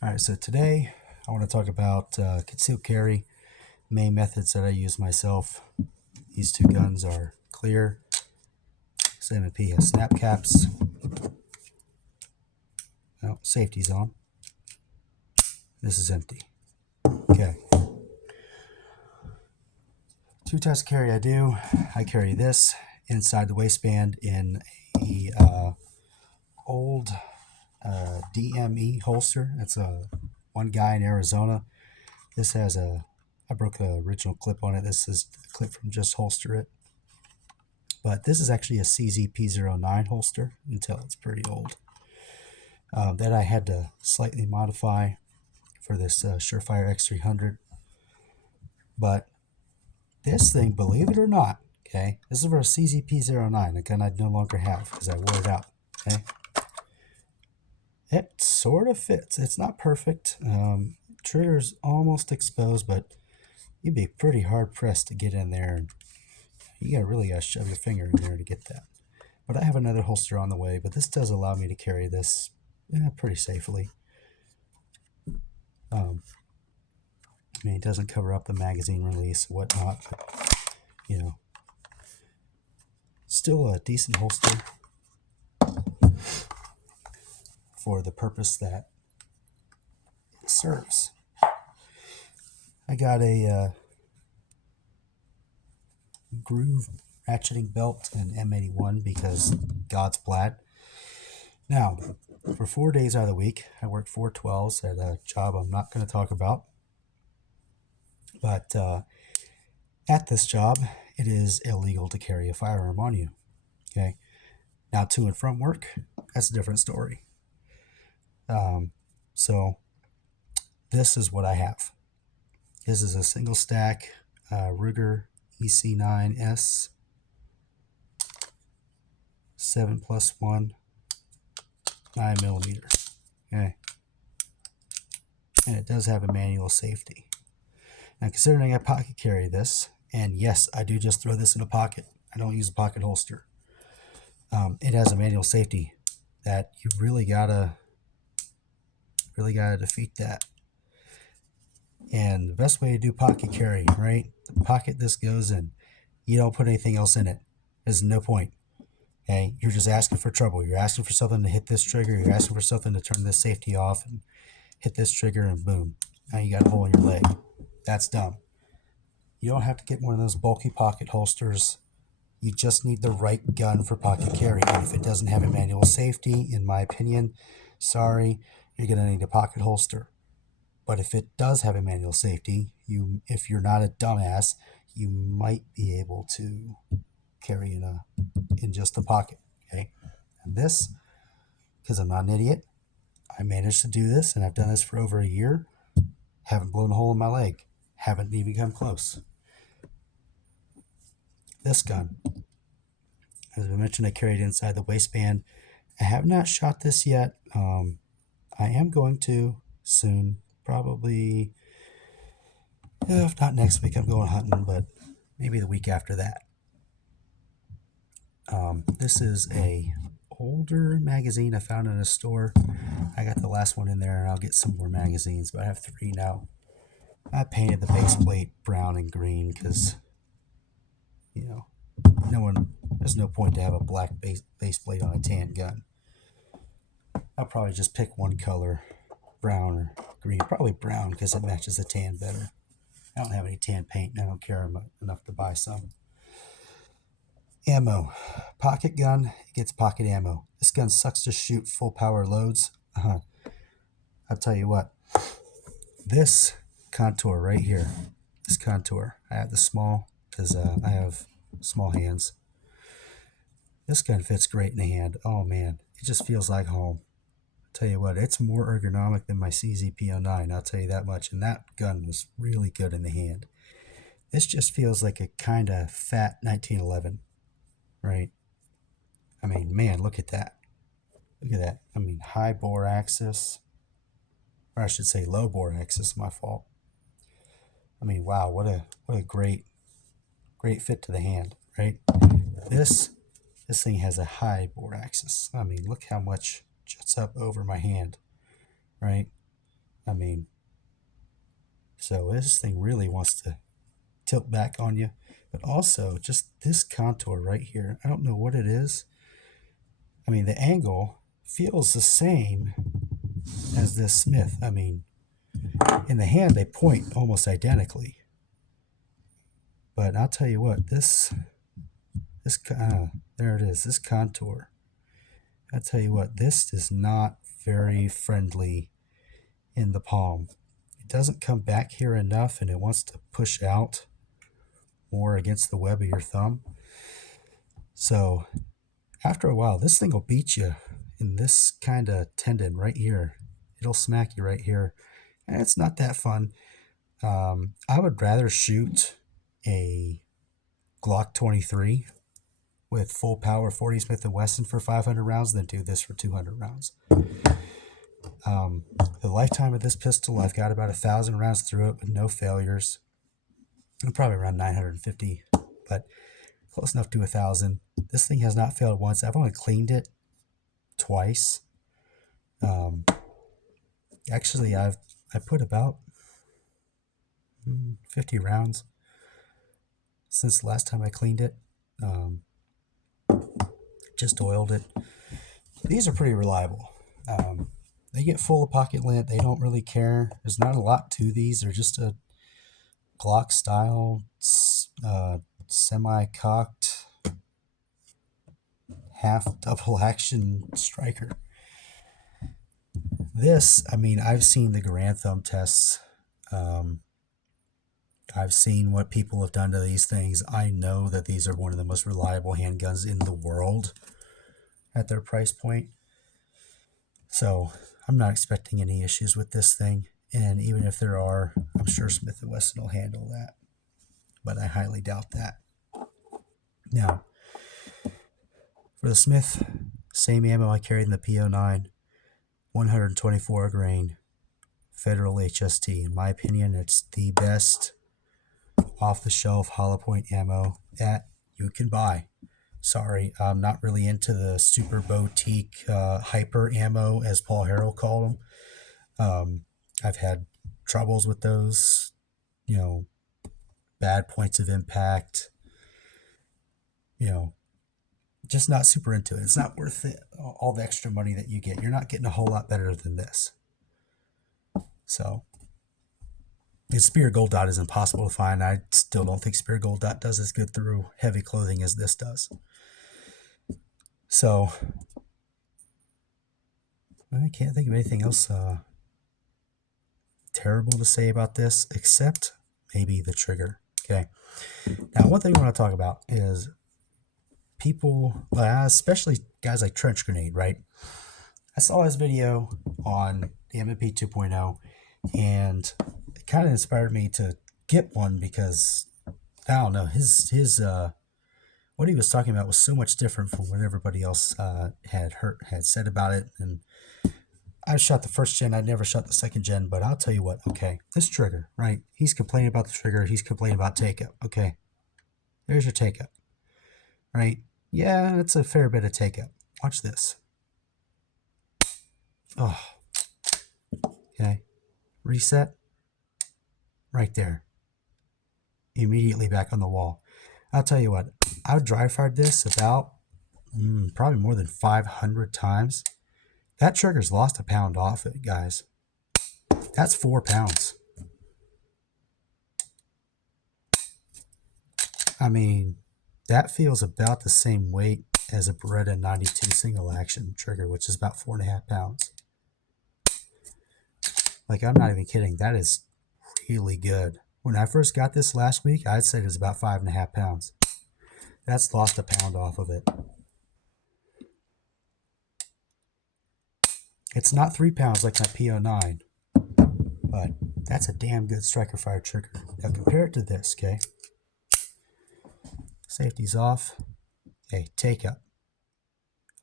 All right, so today I want to talk about concealed carry, main methods that I use myself. These two guns are clear. This M&P has snap caps. Oh, safety's on. This is empty. Okay. Two types of carry I do. I carry this inside the waistband in a old DME holster. That's one guy in Arizona. This has I broke the original clip on it. This is the clip from Just Holster It. But this is actually a CZP09 holster. You can tell it's pretty old. That I had to slightly modify for this Surefire X300. But this thing, believe it or not, okay, this is for a CZP09, a gun I no longer have because I wore it out, okay? It sort of fits. It's not perfect. Trigger's almost exposed, but you'd be pretty hard-pressed to get in there. And you really got to shove your finger in there to get that. But I have another holster on the way, but this does allow me to carry this pretty safely. I mean, it doesn't cover up the magazine release, whatnot, but, you know, still a decent holster for the purpose that it serves. I got a groove ratcheting belt and M81 because God's plaid. Now, for 4 days out of the week, I work 4/12s at a job I'm not going to talk about. But at this job, it is illegal to carry a firearm on you. Okay. Now, to and from work, that's a different story. So this is what I have. This is a single stack Ruger EC9s 7+1 9mm. Okay. And it does have a manual safety. Now, considering I pocket carry this, and yes, I do just throw this in a pocket. I don't use a pocket holster. It has a manual safety that you really gotta defeat that. And the best way to do pocket carry, right? The pocket this goes in. You don't put anything else in it. There's no point. Okay, you're just asking for trouble. You're asking for something to hit this trigger. You're asking for something to turn this safety off and hit this trigger, and boom, now you got a hole in your leg. That's dumb. You don't have to get one of those bulky pocket holsters. You just need the right gun for pocket carry. And if it doesn't have a manual safety, in my opinion, sorry, you're going to need a pocket holster. But if it does have a manual safety, if you're not a dumbass, you might be able to carry in just the pocket. Okay, and this, because I'm not an idiot, I managed to do this, and I've done this for over a year. Haven't blown a hole in my leg. Haven't even come close. This gun, as I mentioned, I carried inside the waistband. I have not shot this yet. I am going to soon, probably, if not next week, I'm going hunting, but maybe the week after that. This is a older magazine I found in a store. I got the last one in there, and I'll get some more magazines, but I have 3 now. I painted the base plate brown and green because, you know, there's no point to have a black base plate on a tan gun. I'll probably just pick one color, brown or green. Probably brown because it matches the tan better. I don't have any tan paint, and I don't care enough to buy some. Ammo. Pocket gun, it gets pocket ammo. This gun sucks to shoot full power loads. I'll tell you what. This contour right here, this contour, I have the small because I have small hands. This gun fits great in the hand. Oh man, it just feels like home. I'll tell you what, it's more ergonomic than my CZP09, I'll tell you that much. And that gun was really good in the hand. This just feels like a kind of fat 1911, right? I mean, man, look at that. Look at that. I mean, high bore axis, or I should say low bore axis, my fault. I mean, wow, what a great fit to the hand, right? This thing has a high bore axis. I mean, look how much juts up over my hand, right? I mean, so this thing really wants to tilt back on you. But also, just this contour right here, I don't know what it is. I mean, the angle feels the same as this Smith. I mean, in the hand, they point almost identically. But I'll tell you what, there it is, this contour. I'll tell you what, this is not very friendly in the palm. It doesn't come back here enough, and it wants to push out more against the web of your thumb. So after a while, this thing will beat you in this kind of tendon right here. It'll smack you right here, and it's not that fun. I would rather shoot a Glock 23 with full power 40 Smith & Wesson for 500 rounds than do this for 200 rounds. The lifetime of this pistol, I've got about 1,000 rounds through it with no failures. I'm probably around 950, but close enough to 1,000. This thing has not failed once. I've only cleaned it twice. Actually, I put about 50 rounds since the last time I cleaned it. Just oiled it. These are pretty reliable. They get full of pocket lint. They don't really care. There's not a lot to these. They're just a Glock style, semi-cocked, half double action striker. This, I mean, I've seen the Garand thumb tests. I've seen what people have done to these things. I know that these are one of the most reliable handguns in the world at their price point. So I'm not expecting any issues with this thing. And even if there are, I'm sure Smith & Wesson will handle that. But I highly doubt that. Now, for the Smith, same ammo I carried in the P09, 124 grain Federal HST. In my opinion, it's the best off-the-shelf hollow point ammo that you can buy. Sorry, I'm not really into the super boutique hyper ammo, as Paul Harrell called them. I've had troubles with those, bad points of impact, just not super into it. It's not worth it, all the extra money that you get. You're not getting a whole lot better than this. So, and Spear Gold Dot is impossible to find. I still don't think Spear Gold Dot does as good through heavy clothing as this does. So, I can't think of anything else terrible to say about this, except maybe the trigger. Okay. Now, one thing I want to talk about is people, especially guys like Trench Grenade, right? I saw his video on the M&P 2.0, and it kind of inspired me to get one because, I don't know, his what he was talking about was so much different from what everybody else had said about it. And I shot the first gen. I never shot the second gen, but I'll tell you what, okay, this trigger, right? He's complaining about the trigger. He's complaining about take-up. Okay, there's your take-up, right? Yeah, it's a fair bit of take-up. Watch this. Oh, okay. Reset. Right there. Immediately back on the wall. I'll tell you what, I've dry fired this about probably more than 500 times. That trigger's lost a pound off it, guys. That's 4 pounds. I mean, that feels about the same weight as a Beretta 92 single action trigger, which is about 4.5 pounds. Like, I'm not even kidding. That is really good. When I first got this last week, I'd say it was about 5.5 pounds. That's lost a pound off of it. It's not 3 pounds like my P09, but that's a damn good striker fire trigger. Now compare it to this, okay? Safety's off. Okay, take up.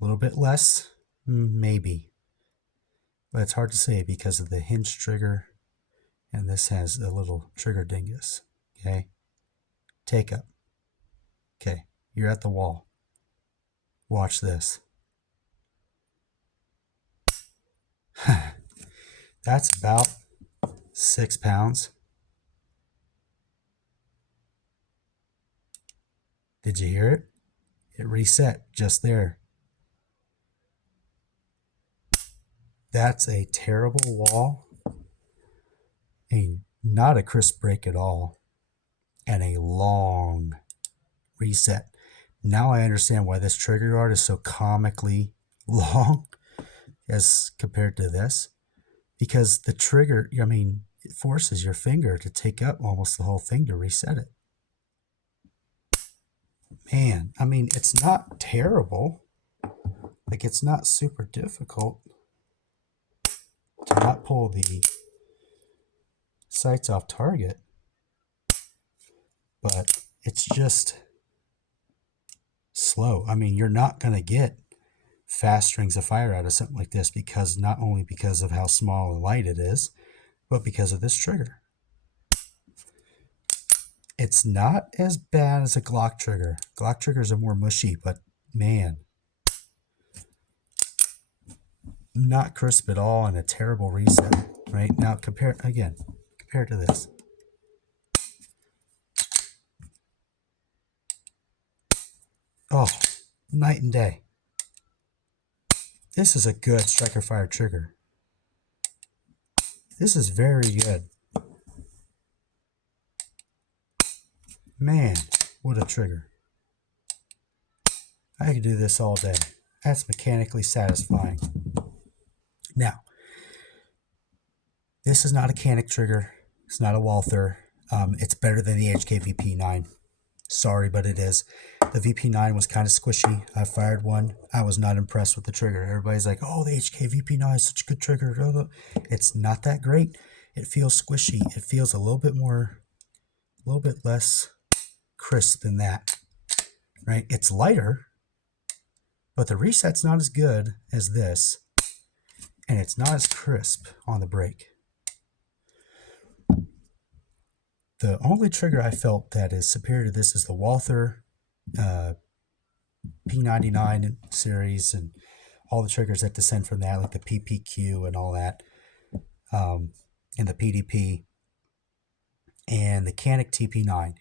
A little bit less, maybe. But it's hard to say because of the hinge trigger, and this has a little trigger dingus, okay? Take up. Okay, you're at the wall. Watch this. That's about 6 pounds. Did you hear it? It reset just there. That's a terrible wall. Not a crisp break at all. And a long reset. Now I understand why this trigger guard is so comically long as compared to this. Because the trigger, it forces your finger to take up almost the whole thing to reset it. Man, it's not terrible. Like, it's not super difficult to not pull the sights off target. But it's just slow. You're not going to get fast strings of fire out of something like this, because not only because of how small and light it is, but because of this trigger. It's not as bad as a Glock trigger. Glock triggers are more mushy, but man, not crisp at all, and a terrible reset. Right now, compare to this. Oh, night and day. This is a good striker fire trigger. This is very good. Man, what a trigger. I could do this all day. That's mechanically satisfying. Now, this is not a Canic trigger. It's not a Walther. It's better than the HK VP9. Sorry, but it is. The VP9 was kind of squishy. I fired one. I was not impressed with the trigger. Everybody's like, oh, the HK VP9 is such a good trigger. It's not that great. It feels squishy. It feels a little bit less crisp than that. Right? It's lighter, but the reset's not as good as this, and it's not as crisp on the break. The only trigger I felt that is superior to this is the Walther P99 series, and all the triggers that descend from that, like the PPQ and all that, and the PDP, and the Canic TP9.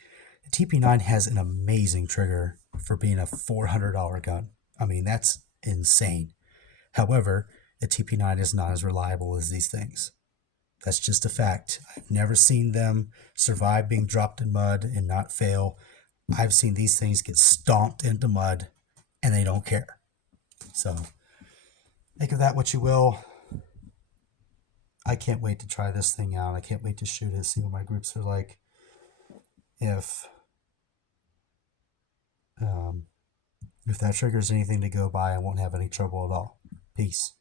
The TP9 has an amazing trigger for being a $400 gun. That's insane. However, the TP9 is not as reliable as these things. That's just a fact. I've never seen them survive being dropped in mud and not fail. I've seen these things get stomped into mud and they don't care. So make of that what you will. I can't wait to try this thing out. I can't wait to shoot it, see what my groups are like. If that triggers anything to go by, I won't have any trouble at all. Peace.